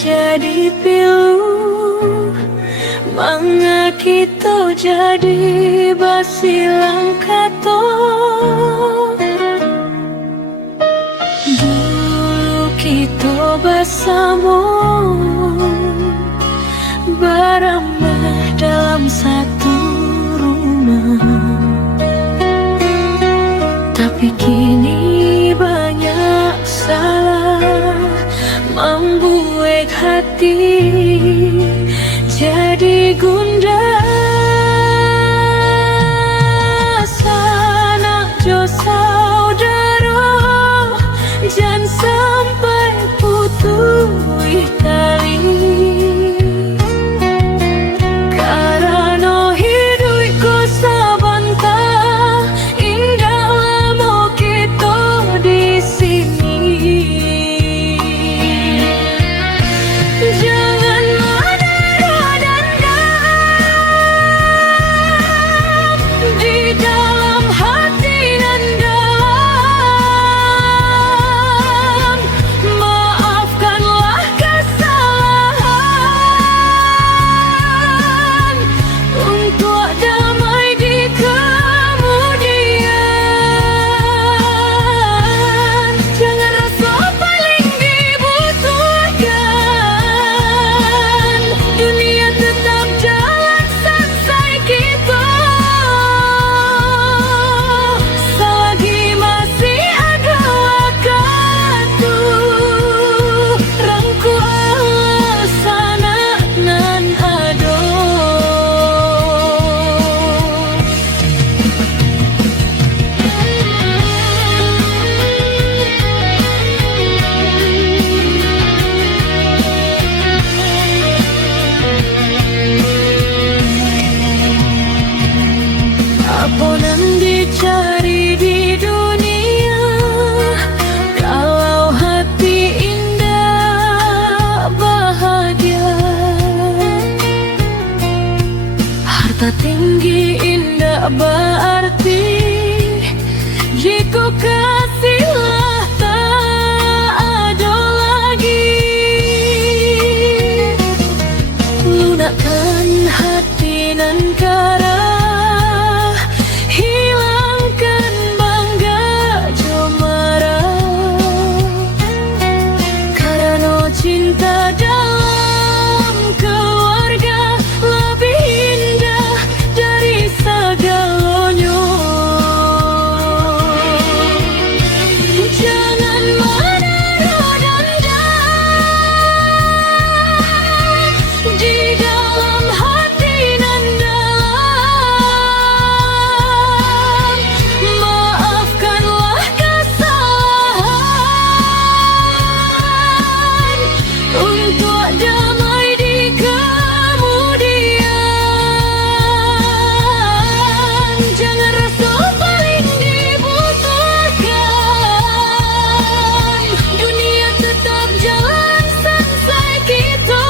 jadi pilu, manga kita jadi basilang kato. Dulu kita bersama beramah dalam satu rumah, tapi kini banyak salah membuat hati jadi gundah. Sanak jo saudara, jangan sampai putus tali. Karena hidupku sabantah, indah lama kita di sini. Jangan menara dan dendam di dalam hati dan dalam. Maafkanlah kesalahan untuk damai di kemudian. Jangan rasa paling dibutuhkan, dunia tetap jalan sampai kita. Selagi masih ada waktu, rangku sana nan ado. Apa yang dicari di dunia kalau hati indah bahagia? Harta tinggi indah berarti jika kasihlah tak ada lagi. Lunakkan hati nan kara, hilangkan bangga cemara. Karena cinta dalam keluarga lebih indah dari segalanya. Jangan menara dendam di dalam hati dan dalam. Maafkanlah kesalahan untuk damai di kemudian. Jangan rasa paling dibutuhkan, dunia tetap jalan sampai kita.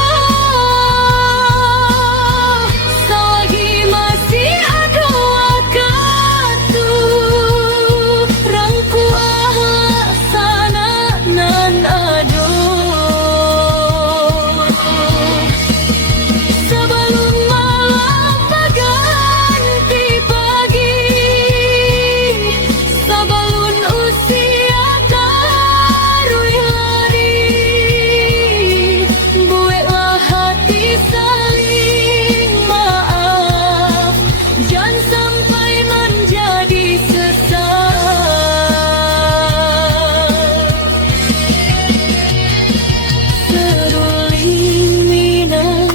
Selagi masih ada waktu, rangku sana nan ado. Sebelum malam berganti pagi, sebelum usia taruh lari, buatlah hati saling maaf, jangan sampai menjadi sesat. Seruling minang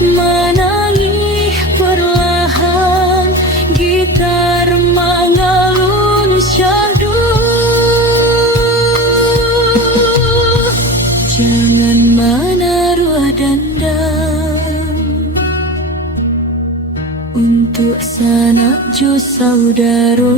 menangis perlahan, gitar mengalun syahdu. Jangan menaruh dendam untuk sanak jo saudara.